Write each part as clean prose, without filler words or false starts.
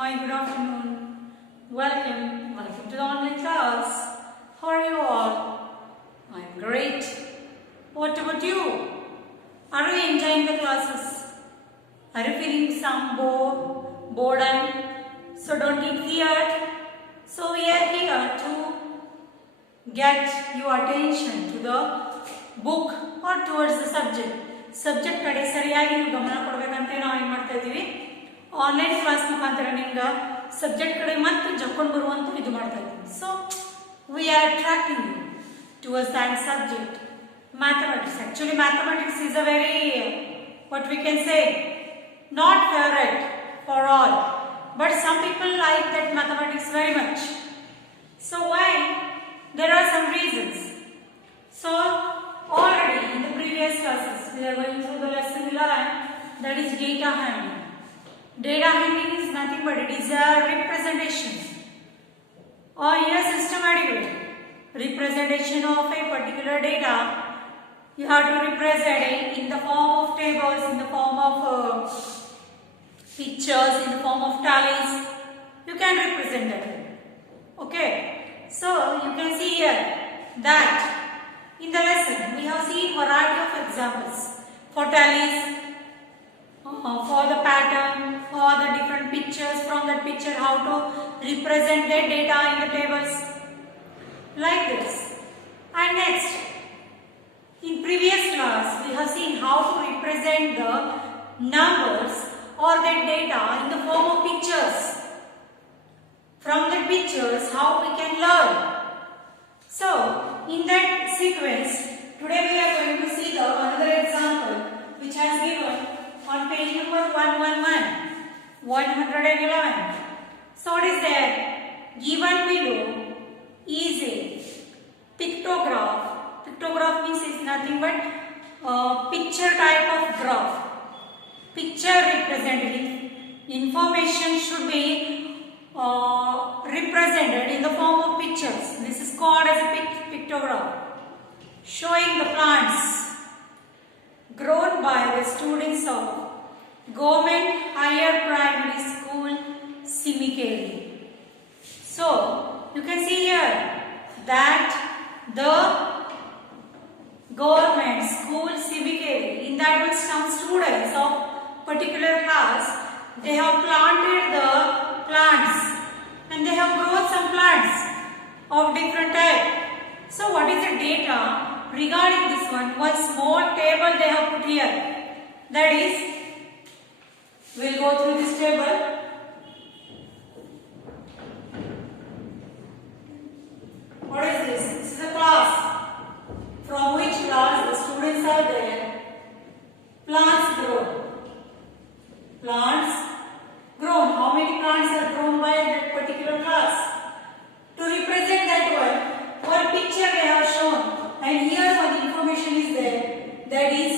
Hi, good afternoon. Welcome to the online class. How are you all? I'm great. What about you? Are you enjoying the classes? Are you feeling some boredom? So don't get feared. So we are here to get your attention to the book or towards the subject. Subject ಕಡೆ ಸರಿಯಾಗಿ ನೀವು ಗಮನ ಕೊಡಬೇಕಂತ ನಾವು ಏನು ಮಾಡ್ತಾ ಇದ್ದೀವಿ, online class ಮುಖಾಂತರ ನಿಮ್ಗೆ ಸಬ್ಜೆಕ್ಟ್ ಕಡೆ ಮತ್ತೆ ಜಕ್ಕೊಂಡು ಬರುವಂತ ಇದು ಮಾಡ್ತಾ ಇದ್ದೀವಿ. So we are attracting you towards that subject mathematics. Actually, mathematics is a very, what we can say, not favorite for all, but some people like that mathematics very much. So why? There are some reasons. So already in the previous classes we are going through the lesson 11, that is data handling. Data handling is nothing but it is a representation or in a systematic way representation of a particular data. You have to represent it in the form of tables, in the form of pictures, in the form of tallies. You can represent that. Okay. So you can see here that in the lesson we have seen variety of examples for tallies, for the pattern, for the different pictures, from that picture how to represent the data in the tables like this. And next, in previous class we have seen how to represent the numbers or the data in the form of pictures. From the pictures how we can learn. So in that sequence today we are going to see the another example which has given on page number 111. So what is there? Given below is a pictograph. Pictograph means is nothing but picture type of graph. Picture representing information should be represented in the form of pictures. This is called as a pictograph. Showing the plants grown by the students of Government Higher Primary School, Simikeri. So you can see here that the government school Simikeri, in that which some students of particular class, they have planted the plants and they have grown some plants of different type. So what is the data regarding this one? One small table they have put here. That is, we will go through this table. What is this? This is a class. From which class the students are there? Plants grown. Plants grown. How many plants are grown by that particular class? To represent that one picture they have shown, and here one information is there. That is,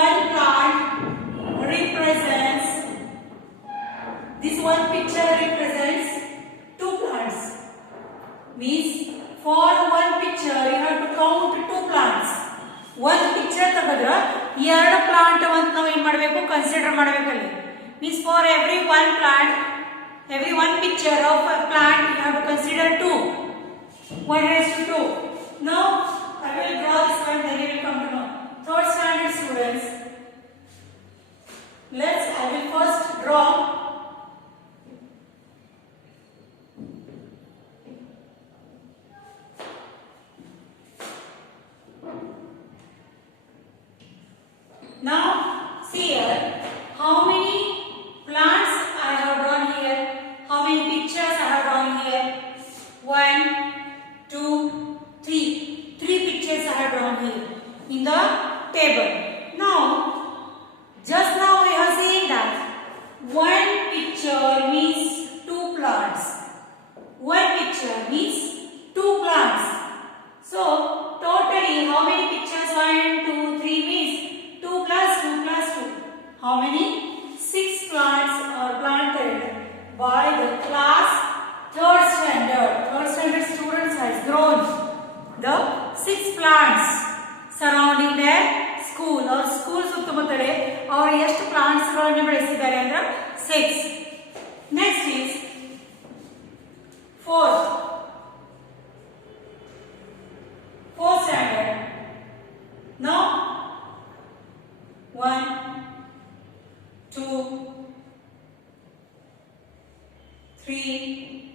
one plant represents, this one picture represents two plants. Means for one picture you have to count two plants. One picture ತಗದ್ರೆ ಎರಡು plant ಅಂತ ನಾವು ಏನು ಮಾಡಬೇಕು, consider ಮಾಡಬೇಕಲ್ಲಿ. Means for every one plant, every one picture of a plant you have to consider two. 1:2. Now I will draw this one, then you will come to know. Third standard students, I will first draw now. See here how many plants I have drawn here, how many pictures I have drawn here. 1, 2, 3. 3 pictures I have drawn here in the table. Now, just now we have seen that one picture means two plants. One picture means two plants. So, totally how many pictures? 1, 2, 3 means 2 plus 2 plus 2. How many? 6 plants are planted by the class third standard. Third standard students has grown the 6 plants surrounding their school or school ಸುತ್ತಮುತ್ತಲೇ ಅವರು ಎಷ್ಟು plants ಗಳನ್ನು ಬೆಳೆಸಿದ್ದಾರೆ ಅಂದ್ರೆ 6. Next is fourth standard. Now 1, 2, 3,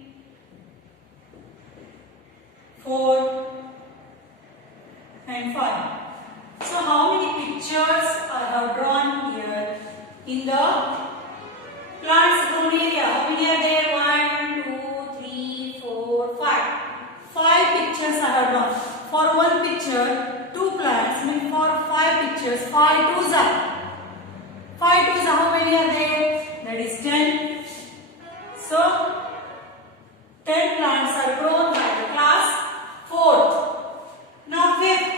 4 and 5. So how many pictures I have drawn here in the plants grown area? How many are there? 1, 2, 3, 4, 5. 5 pictures I have drawn. For one picture, 2 plants mean for 5 pictures, 5 twos are. 5 twos are how many are there? That is 10. So 10 plants are grown by the class 4th. Now 5th.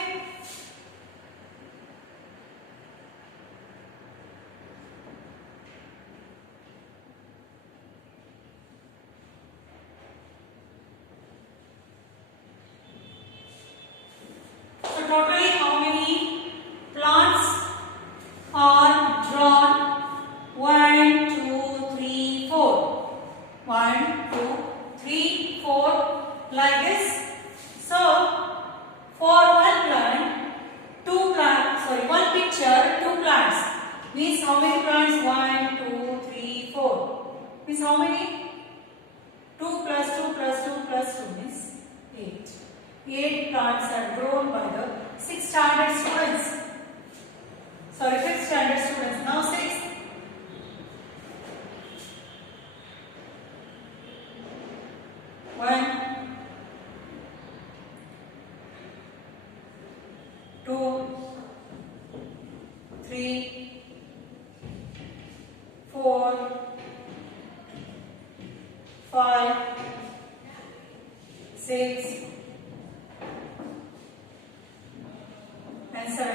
So totally how many plants are drawn? 1, 2, 3, 4. 1, 2, 3, 4 like this. So for one picture, 2 plants. Means how many plants? 1, 2, 3, 4. Means how many? 2 plus 2 plus 2 plus 2 means 8. 8 plants are grown by the 6th standard students. Sorry, 5th standard students. Now 6th. 1, 2, 3, 4, 5, 6 and 7.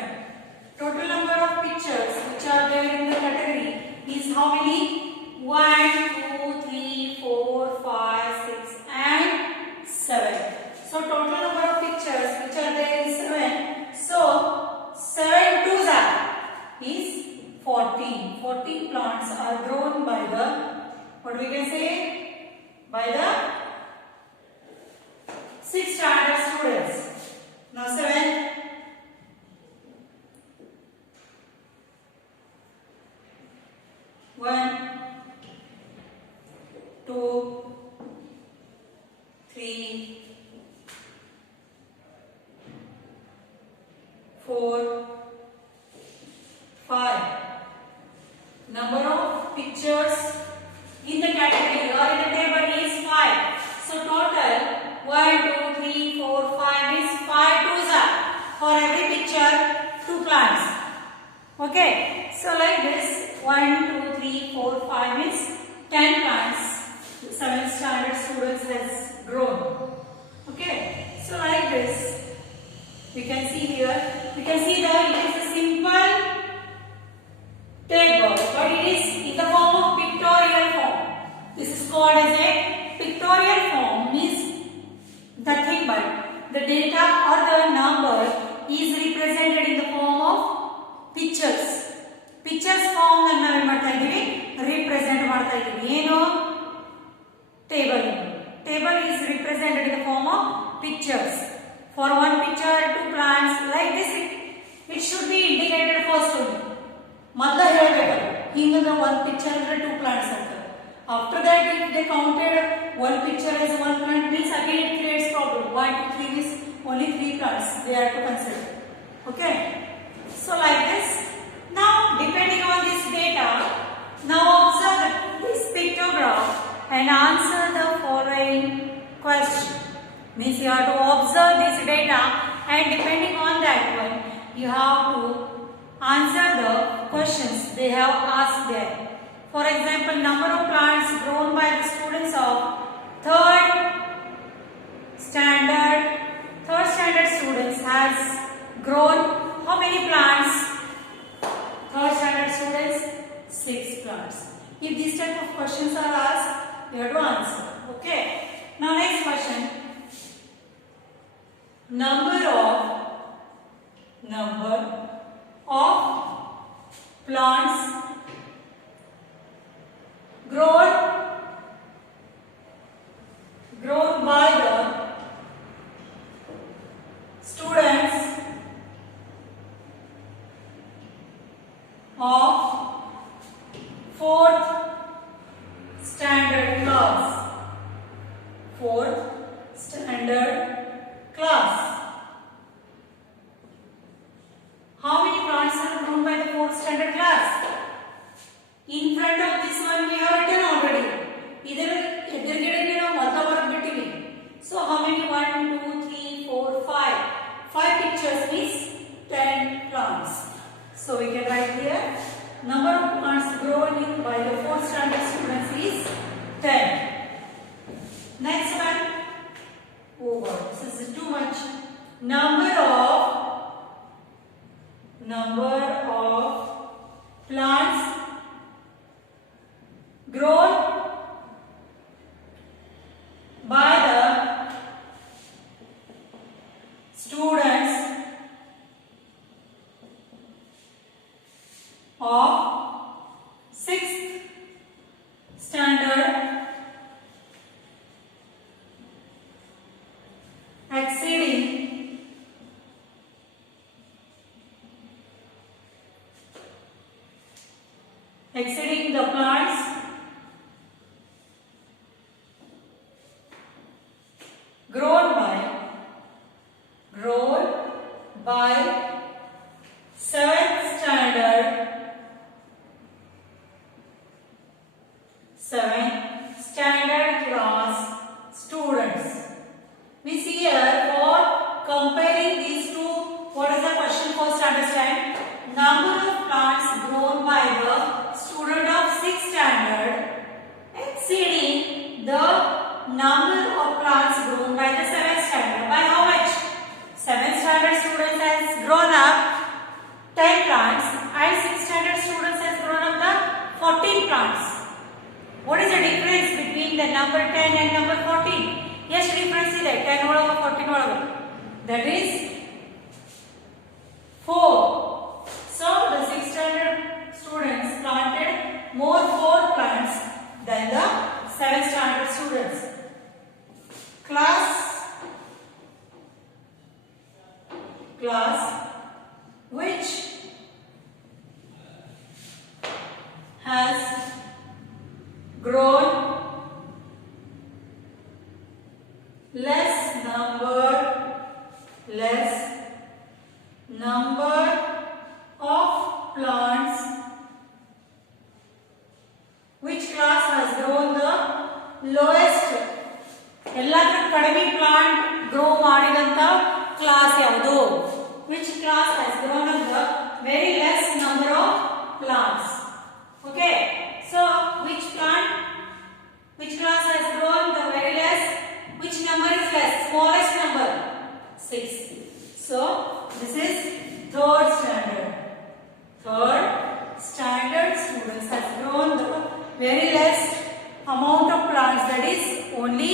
Total number of pictures which are there in the category is how many? 1, 2, 3, 4, 5, 6 and 7. So total number of pictures which are there is 7. So 7 twos is 14. 14 plants are grown by the, what we can say? By the 6th standard students. Now 7. 1, 2, 3, 4, 5. Number of pictures in the category or in the table is 5. So total 1, 2, 3, 4, 5 is 5 twos are. For every picture, 2 plants. Okay. So like this, 1, 2, 3, 4, 5 is 10 plants. 7th standard students has grown. Okay. So like this, we can see here. We can see that it is a simple table, but it is in the form of pictorial form. This is called as a pictorial form. Means nothing but the data or the number is represented in the form of pictures. Pictures form ಅನ್ನು ಏನು ಮಾಡ್ತಾ ಇದ್ದೀವಿ? Represent ಮಾಡ್ತಾ ಇದ್ದೀವಿ. ಏನು? Table. Table is represented in the form of pictures. For one picture, 2 plants like this. It should be indicated first only. ಮೊದಲ ಹೇಳಬೇಕು. ಹಿಂಗಂದ್ರೆ one picture ಅಂದ್ರೆ 2 plants ಅಂತ. After that, if they counted one picture as 1 plant means again it creates problem. 1, 2, 3 is only 3 plants they are to consider. Okay. So like this. Now depending on this data, now observe this pictograph and answer the following question. Means you have to observe this data and depending on that one, you have to answer the questions they have asked there. For example, number of plants grown by the students of third standard students has grown how many plants? Third standard students, 6 plants. If these type of questions are asked, you have to answer. Okay. Now next question. Number of plants fourth standard class. Fourth standard class. How many plants are grown by the fourth standard class? In front of this one we have written already. So how many? 1, 2, 3, 4, 5. 5 pictures means 10 plants. So we can write here number of plants grown by the fourth standard students is 10. Next one. Oh God, this is too much. Number of plants grown by the students of 6th standard exceeding the plants grown by 7th standard class students. We see here for comparing these two, what is the question? First understand, number of plants grown by the student of 6th standard exceeding the number of plants grown by the 7th standard. By how much? 7th standard students has grown up 10 plants and 6th standard students has grown up the 14 plants. What is the difference between the number 10 and number 14? Yes, difference is there. 10 or 14 or that is 4. So the 6th standard students planted more 4 plants than the 7th standard students. Class which has grown less number of plants. Which class has grown the lowest? ಎಲ್ಲಾದರೂ ಕಡಿಮೆ plant grow ಮಾಡಿದಂತ class ಯಾವುದು? Which class has grown the very less number of plants? Okay, so which class has grown the very less? Which number is less? Smallest number? 6. So this is third standard students has grown the very less amount of plants, that is only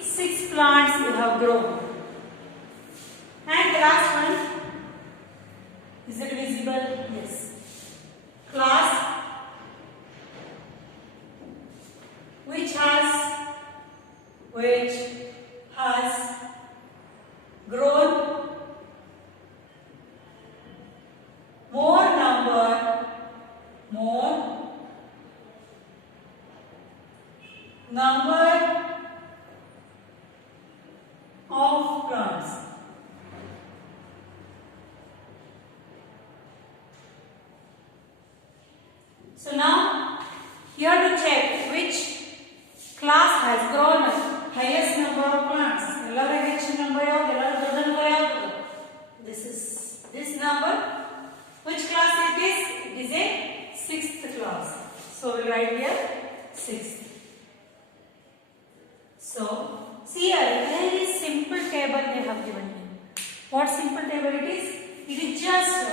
6 plants you have grown. And the last one, is it visible? Yes. Class which has grown more number of plants. So now you have to check which class has grown highest number of plants. This number. Which class it is? It is a 6th class. So we write here 6th. So see here, very simple table they have given me. What simple table it is? It is just a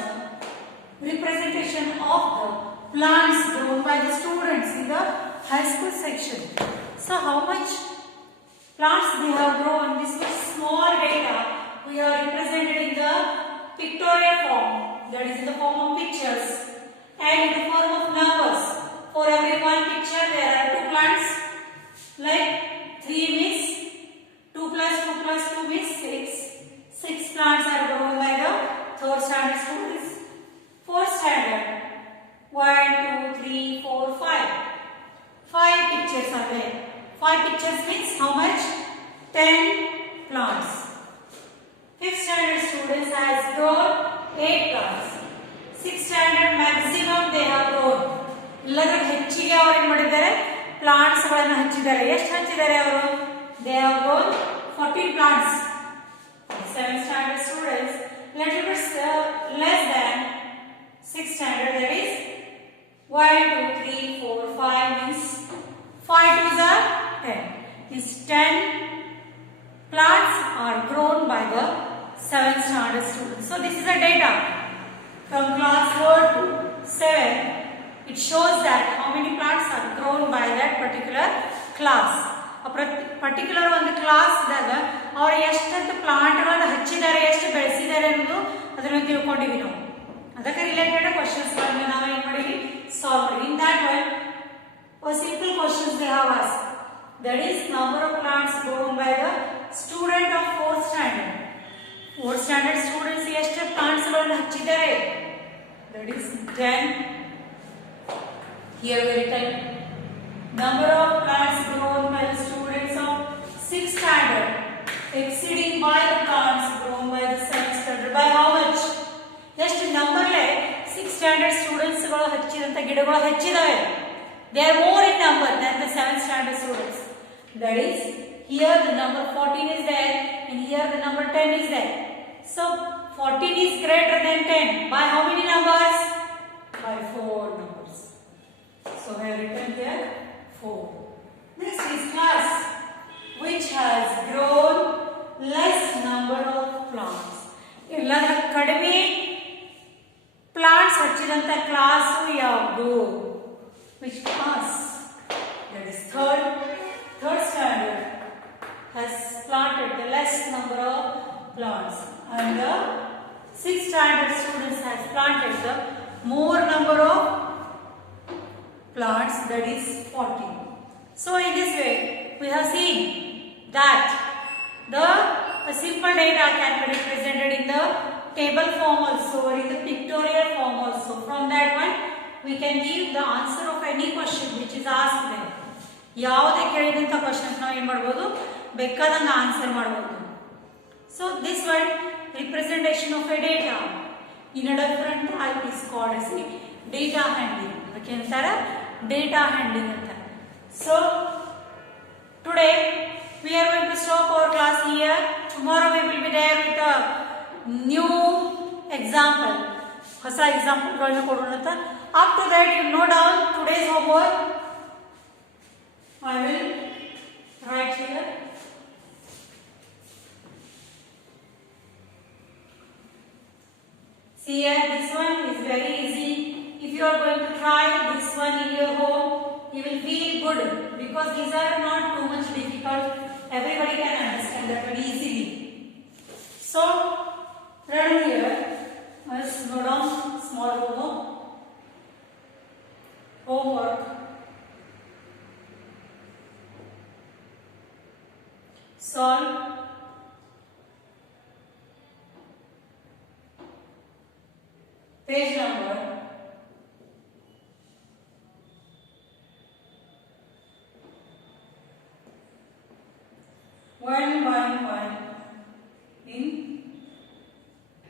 representation of the plants grown by the students in the high school section. So how much plants they have grown? This is small data. We are represented in the pictorial form, that is in the form of pictures, and in the form of numbers. For every one picture there are 2 plants, like 3 means 2 plus 2 plus 2 means 6. 6 plants are grown by the 3rd standard students. 4th standard, 1, 2, 3, 4, 5. inches means how much? 10 plants. 5th standard students has grown 8 plants. 6th standard maximum they have grown. ಎಲ್ಲರೂ ಹೆಚ್ಚಿಗೆ ಅವರು ಏನು ಮಾಡಿದ್ದಾರೆ? Plants ಗಳನ್ನು ಹಚ್ಚಿದ್ದಾರೆ. ಎಷ್ಟು ಹಚ್ಚಿದ್ದಾರೆ ಅವರು? They have grown 14 plants. 7th standard students little bit less than 6th standard, that is 1 2 3 4 5 means 5 twos are 10. These 10 plants are grown by the 7th standard students. So this is the data from class 4 to 7. It shows that how many plants are grown by that particular class. A particular ಒಂದು class ದಾಗ ಅವರು ಎಷ್ಟಂತ ಪ್ಲಾಂಟ್ಗಳನ್ನು ಹಚ್ಚಿದ್ದಾರೆ, ಎಷ್ಟು ಬೆಳೆಸಿದ್ದಾರೆ ಅನ್ನೋದು ಅದನ್ನು ತಿಳ್ಕೊಂಡಿವಿ ನಾವು. ಅದಕ್ಕೆ ರಿಲೇಟೆಡ್ ಕ್ವಶನ್ಸ್ ಗಳನ್ನು ನಾವು ಏನು ಮಾಡಿವಿ? ಸಾಲ್ವ್ ಮಾಡಿವಿ. In that one a simple questions they have asked, that is number of plants grown by the student of 4th standard. 4th standard students ಎಷ್ಟು plants ಗಳನ್ನು ಹಚ್ಚಿದ್ದಾರೆ? That is 10. Here we written number of plants grown by the students of 6th standard exceeding by the plants grown by the 7th standard by how much? ಎಷ್ಟು number ಲೇ 6th standard students ಗಳು ಹಚ್ಚಿದಂತ ಗಿಡಗಳು ಹೆಚ್ಚಿದಾವೆ. They are more in number than the 7th standard students. That is, here the number 14 is there and here the number 10 is there. So 14 is greater than 10 by how many numbers? By 4 numbers. So I have written here 4. Next is class which has grown less number of plants. ಎಲ್ಲದ ಕಡಿಮೆ plants ಹಚ್ಚಿದಂತ class ಯಾವುದು? Which class? That is third standard has planted the less number of plants, and the 6th standard students has planted the more number of plants, that is 14. So in this way we have seen that a simple data can be represented in the table form also or in the pictorial form also. From that one we can give the answer of any question which is asked there. ಯಾವುದೇ ಕೇಳಿದಂತ questions ನಾವು ಏನು ಮಾಡಬಹುದು? ಬೇಕಾದಂಗ answer ಮಾಡಬಹುದು. So this one representation of a data in a different type is called as data handling. ಅದಕ್ಕೆ ಅಂತಾರೆ data handling ಅಂತ. So today we are going to stop our class here. Tomorrow we will be there with a new example. ಹೊಸ example ಗಳನ್ನು ಕೊಡೋಣ ಅಂತ. After that you note down today's homework. I will write here. See here, this one is very easy. If you are going to try this one in your home, you will feel good because these are not too much difficult. Everybody can understand that one easily. So, right here, let's note down small homework. Solve page number 111 in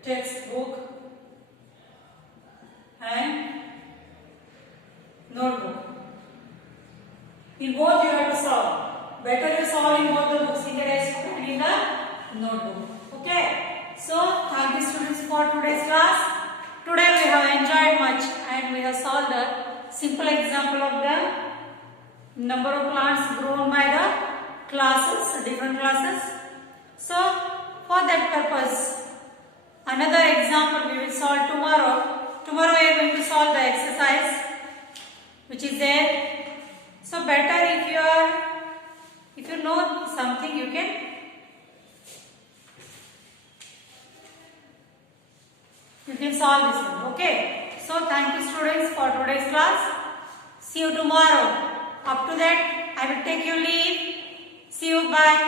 textbook and notebook. In both you have to solve. Better you solve in both the books, in the textbook and in the notebook. Okay. So thank you students for today's class. Today we have enjoyed much and we have solved a simple example of the number of plants grown by the classes, different classes. So for that purpose, another example we will solve tomorrow. Tomorrow we are going to solve the exercise which is there. So better if you know something, you can solve this one. Okay. So thank you students for today's class. See you tomorrow. Up to that, I will take your leave. See you. Bye.